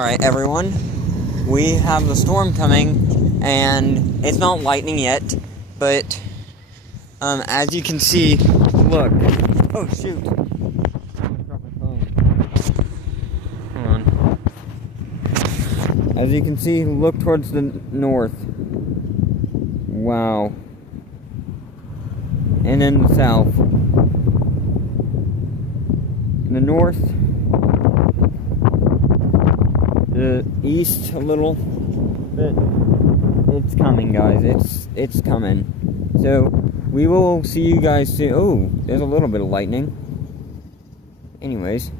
Alright everyone, we have the storm coming, and it's not lightning yet, but, as you can see, look, oh shoot, hold on, as you can see, look towards the north, wow, and in the south, in the north, the east a little bit. It's coming, guys. It's coming. So we will see you guys soon. Oh, there's a little bit of lightning. Anyways,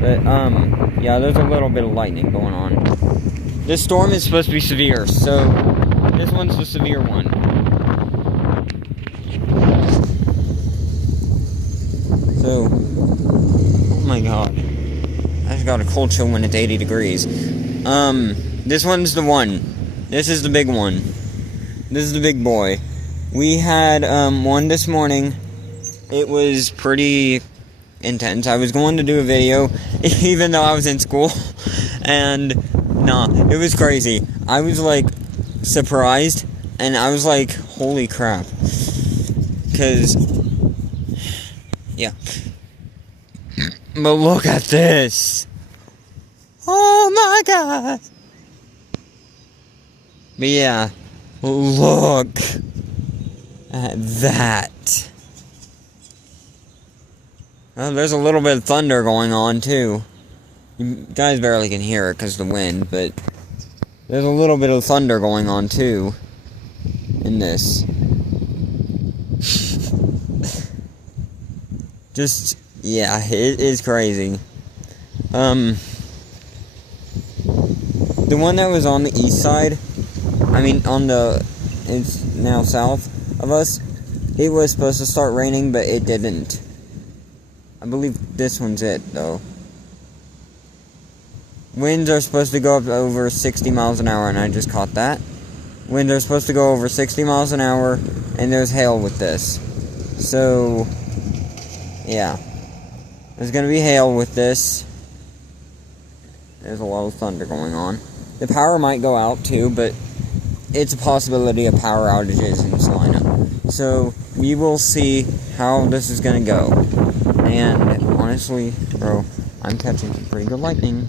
but yeah, there's a little bit of lightning going on. This storm is supposed to be severe, so this one's the severe one. So, oh my god, I just got a cold chill when it's 80 degrees. This one's the one. This is the big one. This is the big boy. We had, one this morning. It was pretty intense. I was going to do a video, even though I was in school, and, nah, it was crazy. I was, like, surprised, and I was like, holy crap. 'Cause yeah. But look at this. Oh my god. But yeah, look at that. Oh, there's a little bit of thunder going on too. You guys barely can hear it because of the wind, but there's a little bit of thunder going on too in this. Just, yeah, it is crazy. The one that was on the east side, I mean, it's now south of us, it was supposed to start raining, but it didn't. I believe this one's it, though. Winds are supposed to go up over 60 miles an hour, and I just caught that. Winds are supposed to go over 60 miles an hour, and there's hail with this. So, yeah, there's gonna be hail with this. There's a lot of thunder going on. The power might go out too, but it's a possibility of power outages in Salina. So we will see how this is gonna go. And honestly, bro, I'm catching some pretty good lightning.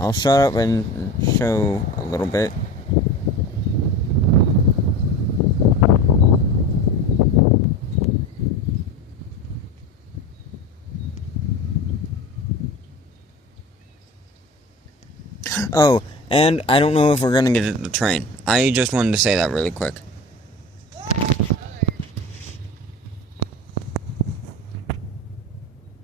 I'll shut up and show a little bit. Oh, and I don't know if we're gonna get the train. I just wanted to say that really quick.